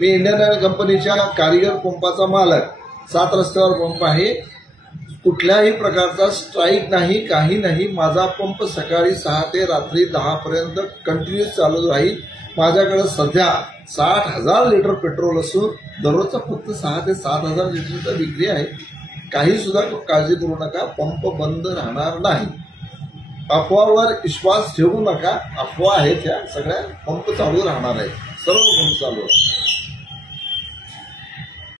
मी Indian oil कंपनीच्या कारिगर पंपाचा मालक. 7 रस्त्यावर पंप आहे. कुठल्याही प्रकारचा स्ट्राईक नाही, काही नाही. माझा पंप सकाळी 6 ते रात्री 10 पर्यंत कंटिन्यूस चालू राहील. माझ्याकडे सध्या 60,000 लिटर पेट्रोल असून दररोजचा फक्त 6 ते 7,000 लिटरचा विक्री आहे. काही सुद्धा काळजी करू नका, पंप बंद राहणार नाही. अफवावर विश्वास ठेवू नका, अफवा आहेत ह्या सगळ्या. पंप चालू राहणार आहे, सर्व पंप चालू आहे.